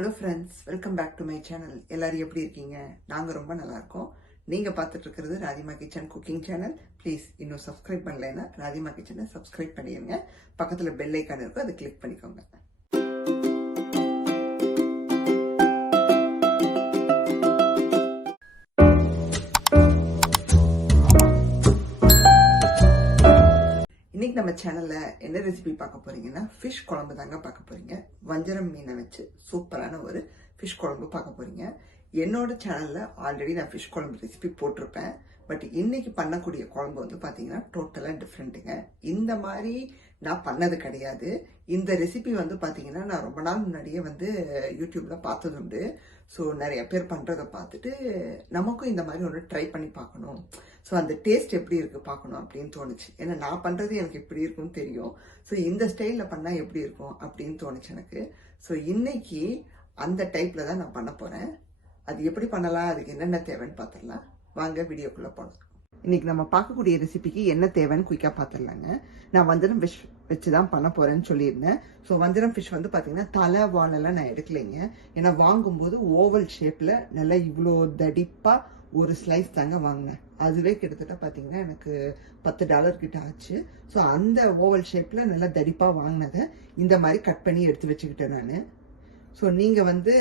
Hello friends, welcome back to my channel. எல்லாரும் எப்படி இருக்கீங்க? நாங்கள் ரொம்ப நல்லா இருக்கோம். நீங்கள் பார்த்துட்டு இருக்கிறது ராதிமா கிச்சன் குக்கிங் சேனல். ப்ளீஸ் இன்னும் சப்ஸ்கிரைப் பண்ணலைன்னா ராதிமா கிச்சனை சப்ஸ்கிரைப் பண்ணிடுங்க. பக்கத்தில் பெல் ஐக்கான் இருக்கும், அதை கிளிக் பண்ணிக்கோங்க. இன்னைக்கு நம்ம சேனல்ல என்ன ரெசிபி பார்க்க போறீங்கன்னா ஃபிஷ் குழம்பு தாங்க பார்க்க போறீங்க. வஞ்சரம் மீனை வச்சு சூப்பரான ஒரு ஃபிஷ் குழம்பு பார்க்க போறீங்க. என்னோட சேனல்ல ஆல்ரெடி நான் ஃபிஷ் குழம்பு ரெசிபி போட்டிருப்பேன். பட் இன்னைக்கு பண்ணக்கூடிய குழம்பு வந்து பாத்தீங்கன்னா டோட்டலா டிஃப்ரெண்ட்டுங்க. இந்த மாதிரி நான் பண்ணது கிடையாது. இந்த ரெசிபி வந்து பாத்தீங்கன்னா நான் ரொம்ப நாள் முன்னாடியே வந்து யூடியூப்ல பார்த்தது உண்டு. ஸோ நிறைய பேர் பண்றதை பார்த்துட்டு நமக்கும் இந்த மாதிரி ஒன்று ட்ரை பண்ணி பார்க்கணும், ஸோ அந்த டேஸ்ட் எப்படி இருக்கு பார்க்கணும் அப்படின்னு தோணுச்சு. ஏன்னா நான் பண்றது எனக்கு எப்படி இருக்கும்னு தெரியும். ஸோ இந்த ஸ்டைல்ல பண்ணா எப்படி இருக்கும் அப்படின்னு தோணுச்சு எனக்கு. ஸோ இன்னைக்கு அந்த டைப்ல தான் நான் பண்ண போறேன். அது எப்படி பண்ணலாம், அதுக்கு என்னென்ன தேவைன்னு பார்த்துடலாம். வாங்க வீடியோக்குள்ள போகலாம். இன்னைக்கு நம்ம பார்க்கக்கூடிய ரெசிபிக்கு என்ன தேவைன்னு குயிக்கா பார்த்துடலாங்க. நான் வஞ்சரம் ஃபிஷ் வச்சுதான் பண்ண போறேன்னு சொல்லியிருந்தேன். ஸோ வஞ்சரம் ஃபிஷ் வந்து பாத்தீங்கன்னா தலை வாழெல்லாம் நான் எடுக்கலைங்க. ஏன்னா வாங்கும்போது ஓவல் ஷேப்ல நல்லா இவ்வளோ தடிப்பா ஒரு ஸ்லைஸ் தாங்க வாங்கினேன். அதுவே கிட்டத்தட்ட பாத்தீங்கன்னா எனக்கு $10 கிட்ட ஆச்சு. ஸோ அந்த ஓவல் ஷேப்ல நல்லா தடிப்பா வாங்கினதை இந்த மாதிரி கட் பண்ணி எடுத்து வச்சுக்கிட்டேன் நான். ஸோ நீங்கள் வந்து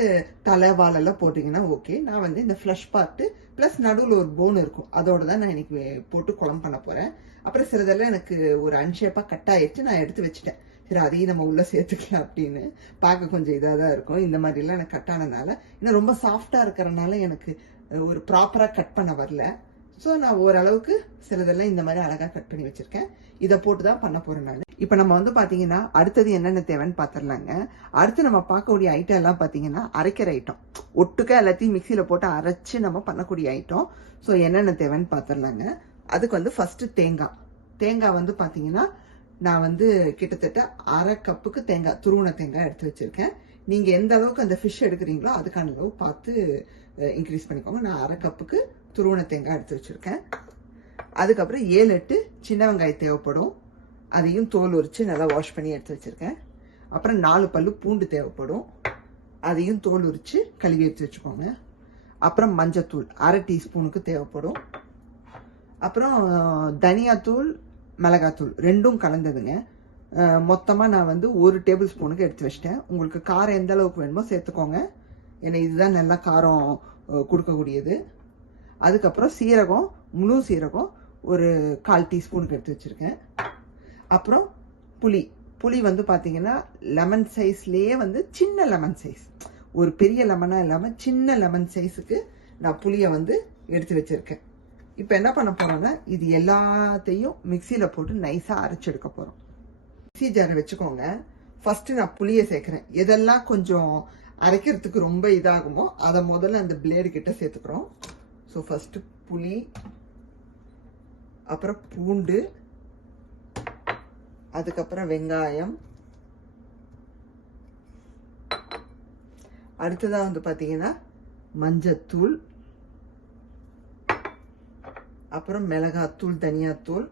தலை வாழெல்லாம் போட்டிங்கன்னா ஓகே. நான் வந்து இந்த ஃப்ளஷ் பார்ட்டு ப்ளஸ் நடுவில் ஒரு போன் இருக்கும், அதோட தான் நான் இன்னைக்கு போட்டு குழம்பு பண்ண போகிறேன். அப்புறம் சிலதெல்லாம் எனக்கு ஒரு அன்ஷேப்பாக கட் ஆயிடுச்சு, நான் எடுத்து வச்சுட்டேன். சரி அதையும் நம்ம உள்ளே சேர்த்துக்கலாம் அப்படின்னு. பார்க்க கொஞ்சம் இதாக தான் இருக்கும். இந்த மாதிரிலாம் எனக்கு கட் ஆனதுனால, இன்னும் ரொம்ப சாஃப்டாக இருக்கிறனால எனக்கு ஒரு ப்ராப்பராக கட் பண்ண வரல. ஸோ நான் ஓரளவுக்கு சிலதெல்லாம் இந்த மாதிரி அழகாக கட் பண்ணி வச்சிருக்கேன். இதை போட்டு தான் பண்ண போறேன் நான். இப்போ நம்ம வந்து பாத்தீங்கன்னா அடுத்தது என்னென்ன தேவைன்னு பார்த்துடலாங்க. அடுத்து நம்ம பார்க்கக்கூடிய ஐட்டம் எல்லாம் பாத்தீங்கன்னா அரைக்கிற ஐட்டம், ஒட்டுக்க எல்லாத்தையும் மிக்சியில போட்டு அரைச்சு நம்ம பண்ணக்கூடிய ஐட்டம். ஸோ என்னென்ன தேவைன்னு பார்த்துடலாங்க. அதுக்கு வந்து ஃபர்ஸ்ட் தேங்காய் வந்து பாத்தீங்கன்னா நான் வந்து கிட்டத்தட்ட அரை கப்புக்கு தேங்காய், துருவன தேங்காய் எடுத்து வச்சிருக்கேன். நீங்க எந்த அளவுக்கு அந்த ஃபிஷ் எடுக்கிறீங்களோ அதுக்கான அளவு பார்த்து இன்க்ரீஸ் பண்ணிக்கோங்க. நான் அரை கப்புக்கு துருவன தேங்காய் எடுத்து வச்சிருக்கேன். அதுக்கப்புறம் 7-8 சின்ன வெங்காயம் தேவைப்படும். அதையும் தோல் உரிச்சு நல்லா வாஷ் பண்ணி எடுத்து வச்சிருக்கேன். அப்புறம் 4 பல்லு பூண்டு தேவைப்படும். அதையும் தோல் உரிச்சு கழுவி எடுத்து வச்சுக்கோங்க. அப்புறம் மஞ்சத்தூள் அரை டீஸ்பூனுக்கு தேவைப்படும். அப்புறம் தனியாத்தூள், மிளகாத்தூள் ரெண்டும் கலந்ததுங்க. மொத்தமாக நான் வந்து 1 டேபிள் ஸ்பூனுக்கு எடுத்து வச்சிட்டேன். உங்களுக்கு காரம் எந்த அளவுக்கு வேணுமோ சேர்த்துக்கோங்க. ஏன்னா இதுதான் நல்லா காரம் கொடுக்கக்கூடியது. அதுக்கப்புறம் சீரகம், முழு சீரகம் ஒரு 1/4 டீஸ்பூனுக்கு எடுத்து வச்சிருக்கேன். அப்புறம் புளி வந்து பாத்தீங்கன்னா லெமன் சைஸ்லயே வந்து சின்ன லெமன் சைஸ், ஒரு பெரிய லெமனா இல்லாம சின்ன லெமன் சைஸுக்கு நான் புளிய வந்து எடுத்து வச்சிருக்கேன். இப்ப என்ன பண்ண போறோம்னா இது எல்லாத்தையும் மிக்சியில போட்டு நைஸா அரைச்சு எடுக்க போறோம். மிக்சி ஜாரை வச்சுக்கோங்க. ஃபர்ஸ்ட் நான் புளிய சேர்க்கிறேன். எதெல்லாம் கொஞ்சம் அரைக்கிறதுக்கு ரொம்ப இதாகுமோ அதை முதல்ல அந்த பிளேடு கிட்ட சேர்த்துக்கிறோம். ஸோ ஃபர்ஸ்ட் புளி, அப்புறம் பூண்டு, அதுக்கப்புறம் வெங்காயம், அடுத்ததா வந்து பாத்தீங்கன்னா மஞ்சத்தூள், அப்புறம் மிளகாத்தூள், தனியாத்தூள்.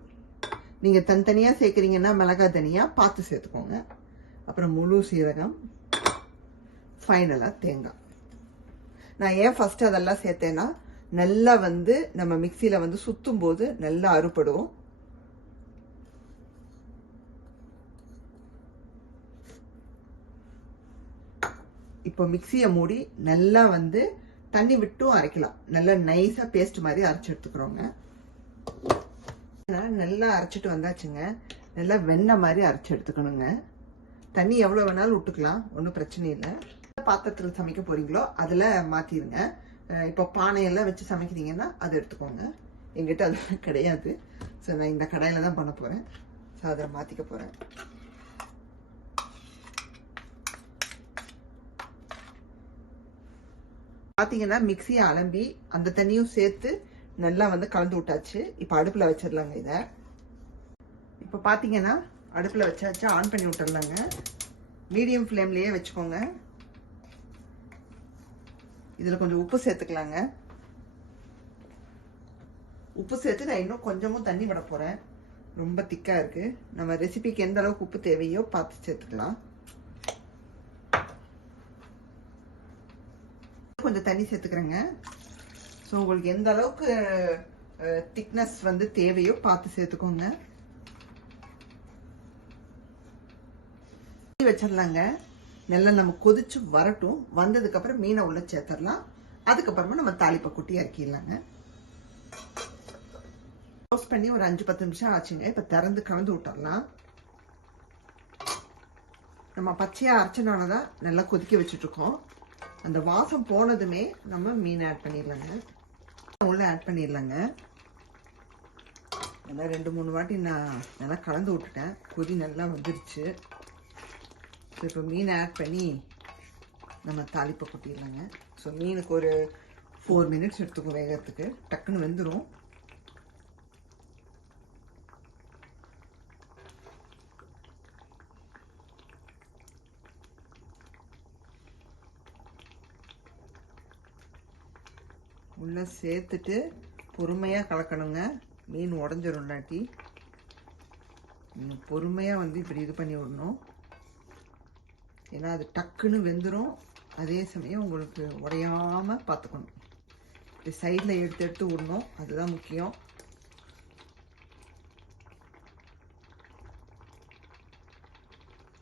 நீங்க தனித்தனியா சேர்க்கறீங்கன்னா மிளகா தனியா பார்த்து சேர்த்துக்கோங்க. அப்புறம் முழு சீரகம், ஃபைனலா தேங்காய். நான் ஏன் ஃபர்ஸ்ட் அதெல்லாம் சேர்த்தேன்னா நல்லா வந்து நம்ம மிக்சியில வந்து சுத்தும் போது நல்லா அறுபடும். இப்போ மிக்சியை மூடி நல்லா வந்து தண்ணி விட்டும் அரைக்கலாம். நல்லா நைஸா பேஸ்ட் மாதிரி அரைச்சு எடுத்துக்கிறோங்க. நல்லா அரைச்சிட்டு வந்தாச்சுங்க. நல்லா வெண்ணெய் மாதிரி அரைச்சு எடுத்துக்கணுங்க. தண்ணி எவ்வளவு வேணாலும் விட்டுக்கலாம், ஒன்றும் பிரச்சனை இல்லை. பாத்திரத்தில் சமைக்க போறீங்களோ அதுல மாத்திருங்க. இப்போ பானையெல்லாம் வச்சு சமைக்கிறீங்கன்னா அதை எடுத்துக்கோங்க. எங்கிட்ட அது கிடையாது. ஸோ நான் இந்த கடாயில தான் பண்ண போறேன். ஸோ அதை மாத்திக்க போறேன். பாத்தீங்கன்னா மிக்சியை அலம்பி அந்த தண்ணியும் சேர்த்து நல்லா வந்து கலந்து விட்டாச்சு. இப்போ அடுப்புல வச்சிடலாங்க. இத இப்போ பாத்தீங்கன்னா அடுப்புல வச்சாச்சு. ஆன் பண்ணி விட்டுறலாங்க. மீடியம் ஃப்ளேம்லயே வச்சுக்கோங்க. இதுல கொஞ்சம் உப்பு சேர்த்துக்கலாங்க. உப்பு சேர்த்து நான் இன்னும் கொஞ்சமும் தண்ணி விட போறேன். ரொம்ப திக்கா இருக்கு. நம்ம ரெசிபிக்கு எந்த அளவுக்கு உப்பு தேவையோ பார்த்து சேர்த்துக்கலாம். கொஞ்சம் தண்ணி சேர்த்துக்கிறேங்க. ஸோ உங்களுக்கு எந்த அளவுக்கு திக்னஸ் வந்து தேவையோ பார்த்து சேர்த்துக்கோங்க. வச்சிடலாங்க. நல்லா நம்ம கொதிச்சு வரட்டும். வந்ததுக்கு அப்புறம் மீனை உள்ள சேர்த்துடலாம். அதுக்கப்புறமா நம்ம தாளிப்பை குட்டி இறக்கிடலாங்க. க்ளோஸ் பண்ணி ஒரு 5-10 நிமிஷம் ஆச்சுங்க. இப்ப திறந்து கலந்து விட்டுறலாம். நம்ம பச்சையா அரைச்சனாலதான் நல்லா கொதிக்க வச்சுட்டு இருக்கோம். அந்த வாசம் போனதுமே நம்ம மீன் ஆட் பண்ணிடலாங்க. உள்ள ஆட் பண்ணிடலாங்க. நல்லா 2-3 வாட்டி நான் நல்லா கலந்து விட்டுட்டேன். கொதி நல்லா வந்துருச்சு. இப்போ மீனை ஆட் பண்ணி நம்ம தாளிப்பை கொட்டிடலாங்க. ஸோ மீனுக்கு ஒரு 4 மினிட்ஸ் எடுத்துக்கும் வேகிறதுக்கு. டக்குன்னு வெந்துடும். உள்ள சேர்த்துட்டு பொறுமையாக கலக்கணுங்க. மீன் உடஞ்சிரும். இல்லாட்டி பொறுமையாக வந்து இப்படி இது பண்ணி விடணும். ஏன்னா அது டக்குன்னு வெந்துடும். அதே சமயம் உங்களுக்கு உடையாமல் பார்த்துக்கணும். இப்படி சைடில் எடுத்து விடணும். அதுதான் முக்கியம்.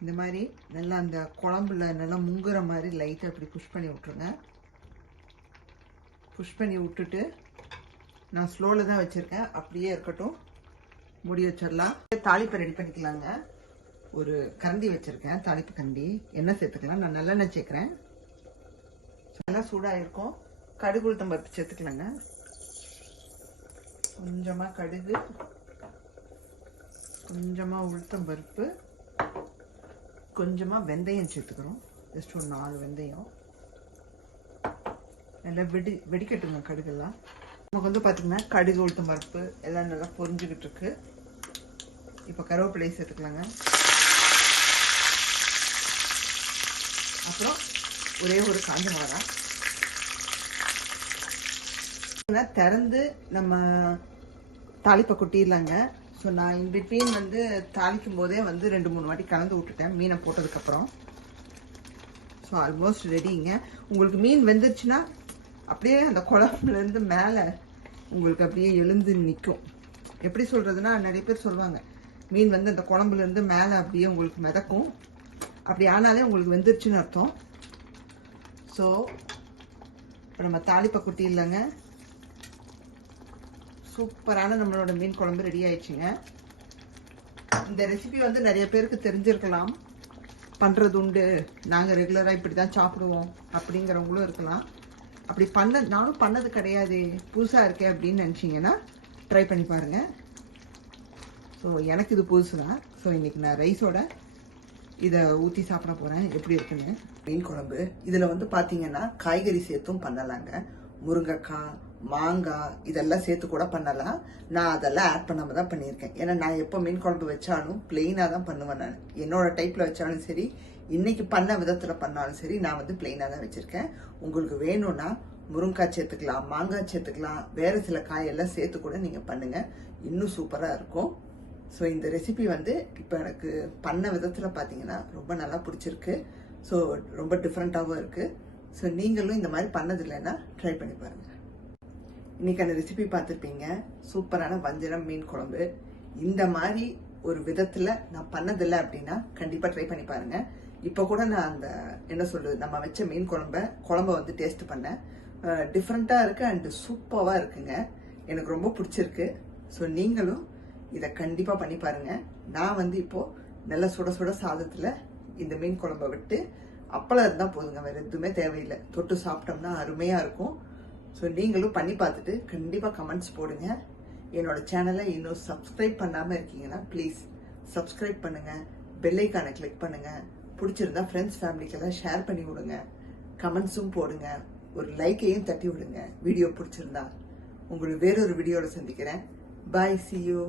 இந்த மாதிரி நல்லா அந்த குழம்புல நல்லா முங்குற மாதிரி லைட்டாக இப்படி புஷ் பண்ணி விட்ருங்க. புஷ் பண்ணி விட்டுட்டு நான் ஸ்லோவில் தான் வச்சுருக்கேன். அப்படியே இருக்கட்டும். மூடி வச்சிடலாம். தாளிப்பை ரெடி பண்ணிக்கலாங்க. ஒரு கரண்டி வச்சுருக்கேன், தாளிப்பு கரண்டி. எண்ணெய் சேர்த்துக்கலாம். நான் நல்லெண்ணெய் சேர்க்குறேன். நல்லா சூடாக இருக்கும். கடுகு உளுத்தம் பருப்பு சேர்த்துக்கலாங்க. கொஞ்சமாக கடுகு, கொஞ்சமாக உளுத்தம் பருப்பு, கொஞ்சமாக வெந்தயம் சேர்த்துக்கிறோம். ஜஸ்ட் ஒரு 4 வெந்தயம். நல்லா வெடிக்கட்டுங்க கடுகுலாம். நமக்கு வந்து பார்த்தீங்கன்னா கடுகு உளுத்தம் பருப்பு எல்லாம் நல்லா பொரிஞ்சுக்கிட்டு இருக்கு. இப்போ கருவேப்பிலை சேர்த்துக்கலாங்க. அப்புறம் ஒரே ஒரு காஞ்ச மிளகா. திறந்து நம்ம தாளிப்பை கொட்டிடலாங்க. ஸோ நான் இன் பிட்வீன் வந்து தாளிக்கும் போதே வந்து 2-3 வாட்டி கலந்து விட்டுட்டேன் மீனை போட்டதுக்கப்புறம். ஸோ ஆல்மோஸ்ட் ரெடிங்க. உங்களுக்கு மீன் வெந்துருச்சுன்னா அப்படியே அந்த குழம்புலேருந்து மேலே உங்களுக்கு அப்படியே எழுந்து நிற்கும். எப்படி சொல்கிறதுனா, நிறைய பேர் சொல்லுவாங்க மீன் வந்து அந்த குழம்புலேருந்து மேலே அப்படியே உங்களுக்கு மிதக்கும். அப்படி ஆனாலே உங்களுக்கு வெந்துருச்சுன்னு அர்த்தம். ஸோ இப்போ நம்ம தாளிப்பை கொட்டிடலாங்க. சூப்பரான நம்மளோட மீன் குழம்பு ரெடி ஆயிடுச்சுங்க. இந்த ரெசிபி வந்து நிறைய பேருக்கு தெரிஞ்சிருக்கலாம். பண்ணுறது உண்டு, நாங்கள் ரெகுலராக இப்படி தான் சாப்பிடுவோம் அப்படிங்கிறவங்களும் இருக்கலாம். அப்படி நானும் பண்ணது கிடையாது, புதுசாக இருக்கே அப்படின்னு நினச்சிங்கன்னா ட்ரை பண்ணி பாருங்கள். ஸோ எனக்கு இது புதுசு தான். ஸோ இன்றைக்கி நான் ரைஸோட இதை ஊற்றி சாப்பிட போகிறேன். எப்படி இருக்குன்னு. மீன் குழம்பு இதில் வந்து பார்த்தீங்கன்னா காய்கறி சேர்த்தும் பண்ணலாங்க. முருங்கைக்காய், மாங்காய் இதெல்லாம் சேர்த்து கூட பண்ணலாம். நான் அதெல்லாம் ஆட் பண்ணாமல் தான் பண்ணியிருக்கேன். ஏன்னா நான் எப்போ மீன் குழம்பு வச்சாலும் பிளெயினாக தான் பண்ணுவேன். நான் என்னோட டைப்பில் வச்சாலும் சரி, இன்னைக்கு பண்ண விதத்தில் பண்ணாலும் சரி, நான் வந்து பிளெயினாக தான் வச்சுருக்கேன். உங்களுக்கு வேணும்னா முருங்கைக்காய் சேர்த்துக்கலாம், மாங்காய் சேர்த்துக்கலாம், வேறு சில காயெல்லாம் சேர்த்து கூட நீங்கள் பண்ணுங்கள். இன்னும் சூப்பராக இருக்கும். ஸோ இந்த ரெசிபி வந்து இப்போ எனக்கு பண்ண விதத்தில் பார்த்தீங்கன்னா ரொம்ப நல்லா பிடிச்சிருக்கு. ஸோ ரொம்ப டிஃப்ரெண்ட்டாகவும் இருக்குது. ஸோ நீங்களும் இந்த மாதிரி பண்ணதில்லைன்னா ட்ரை பண்ணி பாருங்கள். இன்னைக்கான ரெசிபி பார்த்துருப்பீங்க. சூப்பரான வஞ்சரம் மீன் குழம்பு. இந்த மாதிரி ஒரு விதத்தில் நான் பண்ணதில்லை அப்படின்னா கண்டிப்பாக ட்ரை பண்ணி பாருங்கள். இப்போ கூட நான் அந்த என்ன சொல்றது, நம்ம வச்ச மீன் குழம்ப வந்து டேஸ்ட் பண்ணேன். டிஃப்ரெண்ட்டாக இருக்குது அண்ட் சூப்பராக இருக்குங்க. எனக்கு ரொம்ப பிடிச்சிருக்கு. ஸோ நீங்களும் இதை கண்டிப்பாக பண்ணி பாருங்கள். நான் வந்து இப்போது நல்ல சுட சுட சாதத்தில் இந்த மீன் குழம்பை விட்டு அப்பளம் இருந்தால் போதுங்க, வேறு எதுவுமே தேவையில்லை. தொட்டு சாப்பிட்டோம்னா அருமையாக இருக்கும். ஸோ நீங்களும் பண்ணி பார்த்துட்டு கண்டிப்பாக கமெண்ட்ஸ் போடுங்க. என்னோட சேனலை இன்னும் சப்ஸ்கிரைப் பண்ணாமல் இருக்கீங்கன்னா ப்ளீஸ் சப்ஸ்கிரைப் பண்ணுங்கள். பெல் ஐக்கானை கிளிக் பண்ணுங்கள். பிடிச்சிருந்தா ஃப்ரெண்ட்ஸ் ஃபேமிலிக்கெல்லாம் ஷேர் பண்ணி விடுங்க. கமெண்ட்ஸும் போடுங்க. ஒரு லைக்கையும் தட்டி விடுங்க வீடியோ பிடிச்சிருந்தா. உங்களுக்கு வேறொரு வீடியோவில் சந்திக்கிறேன். பாய், see you.